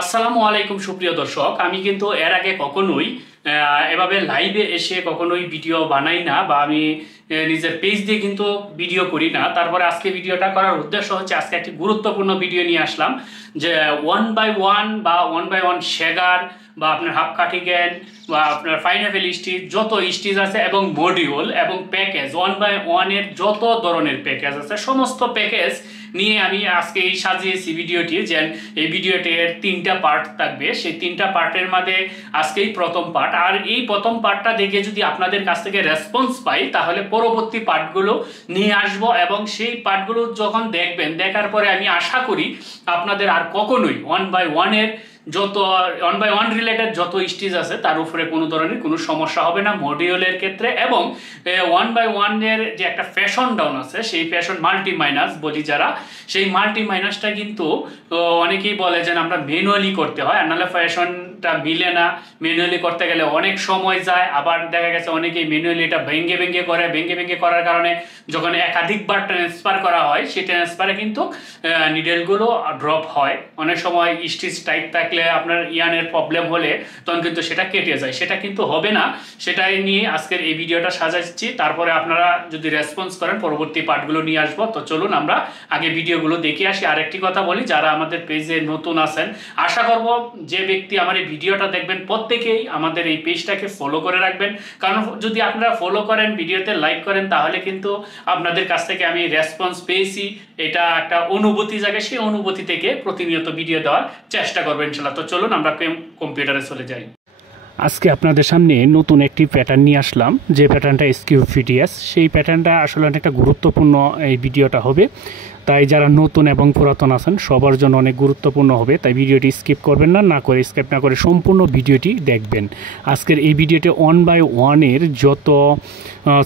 আসসালামু আলাইকুম সুপ্রিয় দর্শক, আমি কিন্তু এর আগে কখনোই এভাবে লাইভে এসে কখনোই ভিডিও বানাই না বা আমি নিজের পেজ দিয়ে কিন্তু ভিডিও করি না। তারপরে আজকে ভিডিওটা করার উদ্দেশ্য হচ্ছে আজকে একটি গুরুত্বপূর্ণ ভিডিও নিয়ে আসলাম যে 1/1 বা 1/1 শেগার বা আপনার হাফ কাটিগেন বা আপনার পাইনাপেল স্টিচ যত স্টিচ আছে এবং মডিউল এবং প্যাকেজ 1/1 এর যত ধরনের প্যাকেজ আছে সমস্ত প্যাকেজ নিয়ে আমি আজকে এই সাজিয়েছি ভিডিওটি। যে এই ভিডিওটির 3টা পার্ট থাকবে, সেই 3টা পার্টের মধ্যে আজকেই প্রথম পার্ট। আর এই প্রথম পার্টটা দেখে যদি আপনাদের কাছ থেকে রেসপন্স পাই তাহলে পরবর্তী পার্টগুলো নিয়ে আসব এবং সেই পার্টগুলো যখন দেখবেন দেখার পরে আমি আশা করি আপনাদের আর কখনোই 1/1 এর যত 1/1 রিলেটেড যত স্টিচ আছে তার উপরে কোনো ধরনের কোনো সমস্যা হবে না মডিউলের ক্ষেত্রে। এবং 1/1 এর যে একটা ফ্যাশন ডাউন আছে সেই ফ্যাশন মাল্টি মাইনাস বলি যারা, সেই মাল্টি মাইনাসটা কিন্তু অনেকেই বলে যে আমরা ম্যানুয়ালি করতে হয়, নাহলে ফ্যাশনটা মিলে না। ম্যানুয়ালি করতে গেলে অনেক সময় যায়, আবার দেখা গেছে অনেকেই ম্যানুয়ালি এটা ভেঙে করে ভেঙে করার কারণে যখন একাধিকবার ট্রান্সফার করা হয় সেই ট্রান্সফারে কিন্তু নিডেলগুলো ড্রপ হয়। অনেক সময় স্টিচ টাইট থাকলে আপনার ইয়ানের প্রবলেম হলে তখন কিন্তু সেটা কেটে যায়, সেটা কিন্তু হবে না। সেটাই নিয়ে আজকের এই ভিডিওটা সাজাচ্ছি। তারপরে আপনারা যদি রেসপন্স করেন পরবর্তী পার্টগুলো নিয়ে আসবো। তো চলুন আমরা আগে ভিডিওগুলো দেখে আসি। আরেকটি কথা বলি, যারা আমাদের পেজে নতুন আছেন আশা করব যে ব্যক্তি আমার এই ভিডিওটা দেখবেন প্রত্যেকেই আমাদের এই পেজটাকে ফলো করে রাখবেন। কারণ যদি আপনারা ফলো করেন ভিডিওতে লাইক করেন তাহলে কিন্তু আপনাদের কাছ থেকে আমি রেসপন্স পেয়েছি, এটা একটা অনুভূতি জাগে, সেই অনুভূতি থেকে প্রতিনিয়ত ভিডিও দেওয়ার চেষ্টা করবেন ইনশাল্লাহ। তো চলুন আমরা কম্পিউটারে চলে যাই। আজকে আপনাদের সামনে নতুন একটি প্যাটার্ন নিয়ে আসলাম, যে প্যাটার্নটা SQFTS। সেই প্যাটার্নটা আসলে অনেকটা গুরুত্বপূর্ণ এই ভিডিওটা হবে, তাই যারা নতুন এবং পুরাতন আছেন সবার জন্য অনেক গুরুত্বপূর্ণ হবে। তাই ভিডিওটি স্কিপ করবেন স্কিপ না করে সম্পূর্ণ ভিডিওটি দেখবেন। আজকের এই ভিডিওটি 1/1 এর যত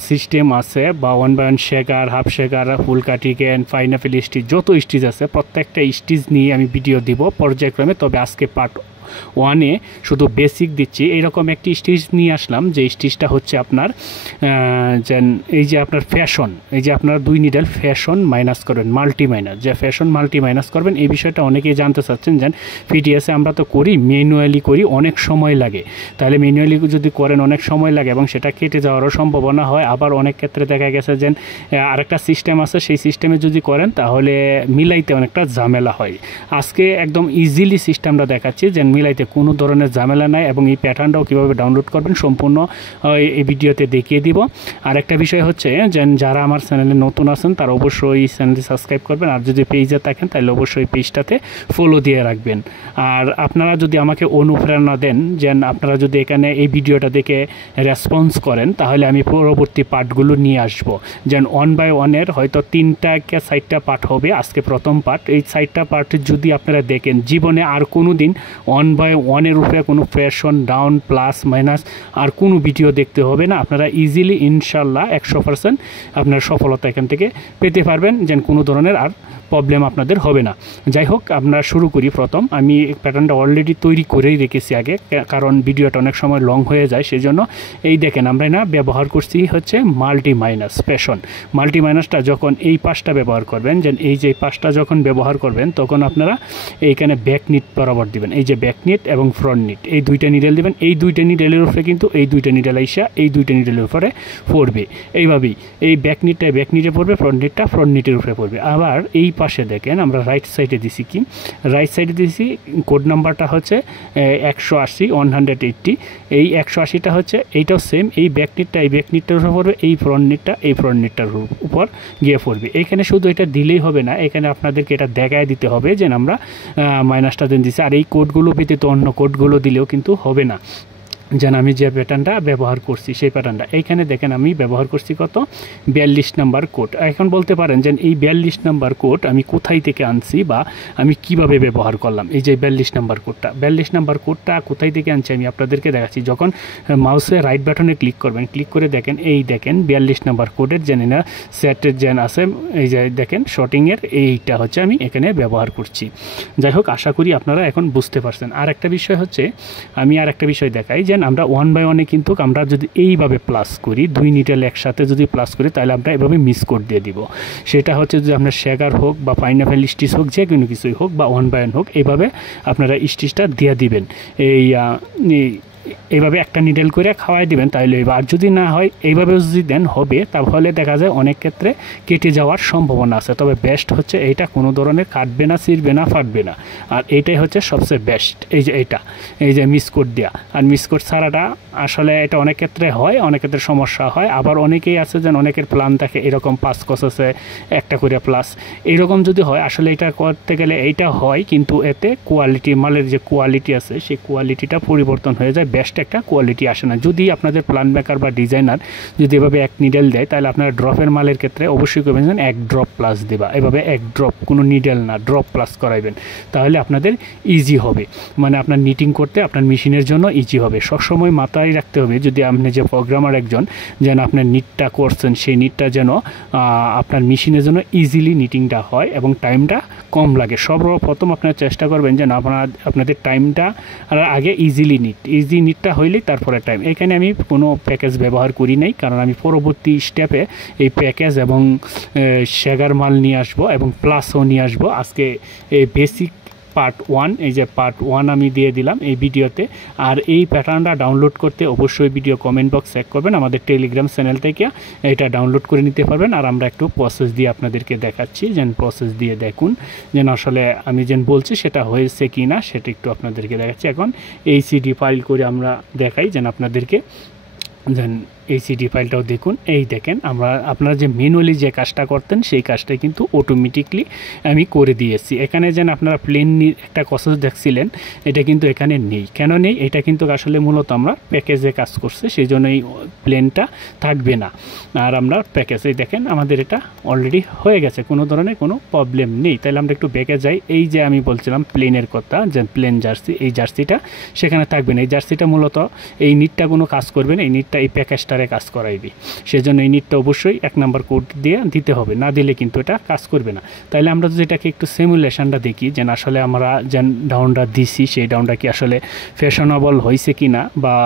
সিস্টেম আছে বা 1/1 শেগার, হাফ শেগার, ফুল কাটিগেন, পাইনাপেল স্টিচ যত স্টিচ আছে প্রত্যেকটা স্টিচ নিয়ে আমি ভিডিও দিব পর্যায়ক্রমে। তবে আজকে পার্ট 1 এ শুধু বেসিক দিচ্ছি। এইরকম একটি স্টিচ নিয়ে আসলাম যে স্টিচটা হচ্ছে আপনার এই যে আপনার ফ্যাশন, এই যে আপনার 2 নিডেল ফ্যাশন মাইনাস করবেন মাল্টি মাইনাস, যে ফ্যাশন মাল্টি মাইনাস করবেন এই বিষয়টা অনেকেই জানতে চাচ্ছেন। যেন পিটিএসে আমরা তো করি ম্যানুয়ালি করি, অনেক সময় লাগে, তাহলে ম্যানুয়ালি যদি করেন অনেক সময় লাগে এবং সেটা কেটে যাওয়ারও সম্ভাবনা হয়। আবার অনেক ক্ষেত্রে দেখা গেছে যে আরেকটা সিস্টেম আছে, সেই সিস্টেমে যদি করেন তাহলে মিলাইতে অনেকটা ঝামেলা হয়। আজকে একদম ইজিলি সিস্টেমটা দেখাচ্ছি যে মিলাইতে কোনো ধরনের ঝামেলা নাই এবং এই প্যাটার্নটাও কীভাবে ডাউনলোড করবেন সম্পূর্ণ এই ভিডিওতে দেখিয়ে দিব। আর একটা বিষয় হচ্ছে যে যারা আমার চ্যানেলে নতুন আছেন তারা অবশ্যই চ্যানেলটি সাবস্ক্রাইব করবেন, আর যদি পেজে থাকেন তাহলে অবশ্যই পেজটাতে ফলো দিয়ে রাখবেন। আর আপনারা যদি আমাকে অনুপ্রেরণা দেন, যে আপনারা যদি এখানে এই ভিডিওটা দেখে রেসপন্স করেন তাহলে আমি পরবর্তী পার্টগুলো নিয়ে আসব। যেন 1/1 এর হয়তো 3টা 4টা পার্ট হবে, আজকে প্রথম পার্ট। এই 4টা পার্ট যদি আপনারা দেখেন জীবনে আর কোনো দিন 1/1 এর উপরে কোনো ফ্যাশন ডাউন প্লাস মাইনাস আর কোনো ভিডিও দেখতে হবে না। আপনারা ইজিলি ইনশাল্লাহ 100% আপনার সফলতা এখান থেকে পেতে পারবেন, যেন কোনো ধরনের আর প্রবলেম আপনাদের হবে না। যাই হোক আমরা শুরু করি। প্রথম আমি প্যাটার্নটা অলরেডি তৈরি করেই রেখেছি আগে, কারণ ভিডিওটা অনেক সময় লং হয়ে যায়, সেই জন্য এই দেখেন আমরা না ব্যবহার করছি হচ্ছে মাল্টি মাইনাস ফ্যাশন। মাল্টি মাইনাসটা যখন এই পাশটা ব্যবহার করবেন, যেন এই যে পাশটা যখন ব্যবহার করবেন তখন আপনারা এইখানে ব্যাক নিট বরাবর দিবেন, এই যে ব্যাক নিট এবং ফ্রন্ট নিট এই 2টা নিডেল দিবেন। এই 2টা নিডেলের উপরে কিন্তু এই 2টা নিডেল আইসা এই 2টা নিডেলের উপরে পড়বে। এইভাবেই এই ব্যাক নিটটা ব্যাক নিটে পড়বে, ফ্রন্ট নিটটা ফ্রন্ট নিটের উপরে পড়বে। আবার এই পাশে দেখেন আমরা রাইট সাইডে দিছি কি, রাইট সাইডে দিছি কোড নাম্বারটা হচ্ছে 180 এই 180টা হচ্ছে এইটাও সেম, এই ব্যাক নিটটা এই ব্যাক নিটটার উপরে পড়বে, এই ফ্রন্ট নিটটা এই ফ্রন্ট নিটটার উপর গিয়ে পড়বে। এইখানে শুধু এটা দিলেই হবে না, এখানে আপনাদেরকে এটা দেখায় দিতে হবে যে আমরা মাইনাসটা দেন দিচ্ছি। আর এই কোডগুলো ব্যতীত অন্য কোডগুলো দিলেও কিন্তু হবে না। যেন আমি যে প্যাটার্নটা ব্যবহার করছি সেই প্যাটার্নটা এইখানে দেখেন আমি ব্যবহার করছি কত 42 নাম্বার কোড। এখন বলতে পারেন যে এই 42 নাম্বার কোড আমি কোথায় থেকে আনছি বা আমি কিভাবে ব্যবহার করলাম। এই যে 42 নাম্বার কোডটা কোথায় থেকে আনছি আমি আপনাদেরকে দেখাচ্ছি। যখন মাউসে রাইট বাটনে ক্লিক করবেন, ক্লিক করে দেখেন এই দেখেন 42 নাম্বার কোডের যেন না সেটের যেন আছে, এই যে দেখেন শর্টিংয়ের এইটা হচ্ছে আমি এখানে ব্যবহার করছি। যাই হোক আশা করি আপনারা এখন বুঝতে পারছেন। আর একটা বিষয় হচ্ছে আমি আর একটা বিষয় দেখাই, যেন আমরা 1 বাই 1 কিন্তু আমরা যদি এইভাবে প্লাস করি, 2 নিডেল একসাথে যদি প্লাস করি তাহলে আমরা এভাবে মিস কোড দিয়ে দিব। সেটা হচ্ছে যদি আপনার শেগার হোক বা পাইনাপেল স্টিচ হোক, যে কোনো কিছুই হোক বা 1 বাই 1 হোক, এইভাবে আপনারা স্টিচটা দিয়ে দিবেন। এইভাবে একটা নিডেল করে খাওয়াই দিবেন তাহলে। আর যদি না হয় এইভাবে যদি দেন হবে, তাহলে দেখা যায় অনেক ক্ষেত্রে কেটে যাওয়ার সম্ভাবনা আছে। তবে বেস্ট হচ্ছে এইটা, কোনো ধরনের কাটবে না, ছিঁড়বে না, ফাটবে না। আর এইটাই হচ্ছে সবচেয়ে বেস্ট। এই যে মিসকোড দেওয়া। আর মিসকোড ছাড়াটা আসলে এটা অনেক ক্ষেত্রে হয়, অনেক ক্ষেত্রে সমস্যা হয়। আবার অনেকেই আছে যেন অনেকের প্ল্যান থাকে এরকম 5 কসেসে একটা করে প্লাস, এইরকম যদি হয় আসলে এটা করতে গেলে এইটা হয়, কিন্তু এতে কোয়ালিটি, মালের যে কোয়ালিটি আছে সেই কোয়ালিটিটা পরিবর্তন হয়ে যায়, বেস্ট একটা কোয়ালিটি আসে না। যদি আপনাদের প্ল্যান মেকার বা ডিজাইনার যদি এভাবে এক নিডেল দেয় তাহলে আপনারা ড্রপের মালের ক্ষেত্রে অবশ্যই করবেন যেন 1 ড্রপ প্লাস দেবা। এভাবে 1 ড্রপ, কোনো নিডেল না, ড্রপ প্লাস করাইবেন, তাহলে আপনাদের ইজি হবে। মানে আপনার নিটিং করতে আপনার মেশিনের জন্য ইজি হবে। সবসময় মাথায় রাখতে হবে, যদি আপনি যে প্রোগ্রামার একজন, যেন আপনার নিটটা করছেন সেই নিটটা যেন আপনার মেশিনের জন্য ইজিলি নিটিংটা হয় এবং টাইমটা কম লাগে। সর্বপ্রথম আপনারা চেষ্টা করবেন যেন আপনাদের টাইমটা আগে ইজি নিটটা হইলেই তারপরে টাইম। এখানে আমি কোনো প্যাকেজ ব্যবহার করি নাই, কারণ আমি পরবর্তী স্টেপে এই প্যাকেজ এবং শেগার মাল নিয়ে আসবো এবং প্লাসও নিয়ে আসবো। আজকে এই বেসিক পার্ট 1, এই যে পার্ট 1 আমি দিয়ে দিলাম এই ভিডিওতে। আর এই প্যাটার্নটা ডাউনলোড করতে অবশ্যই ভিডিও কমেন্ট বক্স চেক করবেন, আমাদের টেলিগ্রাম চ্যানেল থেকে এটা ডাউনলোড করে নিতে পারবেন। আর আমরা একটু প্রসেস দিয়ে আপনাদেরকে দেখাচ্ছি, যেন প্রসেস দিয়ে দেখুন যেন আসলে আমি যেন বলছি সেটা হয়েছে কি না, সেটা একটু আপনাদেরকে দেখাচ্ছি। এখন এইচডি ফাইল করে আমরা দেখাই যেন আপনাদেরকে, যেন এইচডি ফাইলটাও দেখুন। এই দেখেন, আপনারা যে ম্যানুয়ালি যে কাজটা করতেন সেই কাজটাই কিন্তু অটোমেটিকলি আমি করে দিয়েছি। এখানে যেন আপনারা প্লেন একটা প্রসেস দেখছিলেন, এটা কিন্তু এখানে নেই। কেন নেই? এটা কিন্তু আসলে মূলত আমরা প্যাকেজে কাজ করছে, সেই জন্য এই প্লেনটা থাকবে না। আর আমরা প্যাকেজে দেখেন আমাদের এটা অলরেডি হয়ে গেছে, কোনো ধরনের কোনো প্রবলেম নেই। তাহলে আমরা একটু ব্যাকে যাই। এই যে আমি বলছিলাম প্লেনের কথা, যে প্লেন জার্সি, এই জার্সিটা সেখানে থাকবে না। এই জার্সিটা মূলত এই নিটটা কোনো কাজ করবে না, এই নিটটা এই প্যাকেজটারে কাজ করাইবে। সেজন্য এই নিটটা অবশ্যই 1 নাম্বার কোড দিয়ে দিতে হবে, না দিলে কিন্তু এটা কাজ করবে না। তাহলে আমরা যদি এটাকে একটু সিমুলেশনটা দেখি, যেন আসলে আমরা যে ডাউনটা দিছি সেই ডাউনটা কি আসলে ফ্যাশনেবল হয়েছে কিনা বা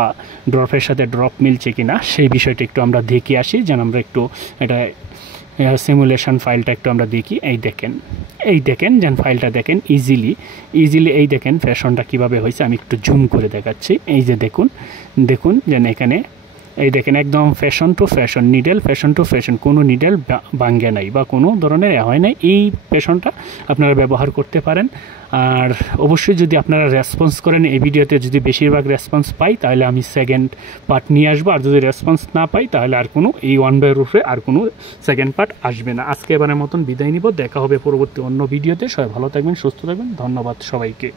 ড্রপের সাথে ড্রপ মিলছে কিনা, সেই বিষয়টা একটু আমরা দেখে আসি। যেন আমরা একটু এটা সিমুলেশন ফাইলটা একটু আমরা দেখি। এই দেখেন যেন ফাইলটা দেখেন ইজিলি এই দেখেন ফ্যাশনটা কিভাবে হয়েছে। আমি একটু জুম করে দেখাচ্ছি। এই যে দেখুন যেন এখানে এই দেখেন একদম fashion to fashion, needle fashion to fashion, কোনো নিডেল ভাঙ্গে নাই বা কোনো ধরনের হয় নাই। এই ফ্যাশনটা আপনারা ব্যবহার করতে পারেন। আর অবশ্যই যদি আপনারা রেসপন্স করেন এই ভিডিওতে, যদি বেশিরভাগ রেসপন্স পাই তাহলে আমি সেকেন্ড পার্ট নিয়ে আসবো। আর যদি রেসপন্স না পাই তাহলে আর কোনো এই 1 বাই রুফে আর কোনো সেকেন্ড পার্ট আসবে না। আজকে এবারের মতন বিদায় নিব, দেখা হবে পরবর্তী অন্য ভিডিওতে। সবাই ভালো থাকবেন, সুস্থ থাকবেন, ধন্যবাদ সবাইকে।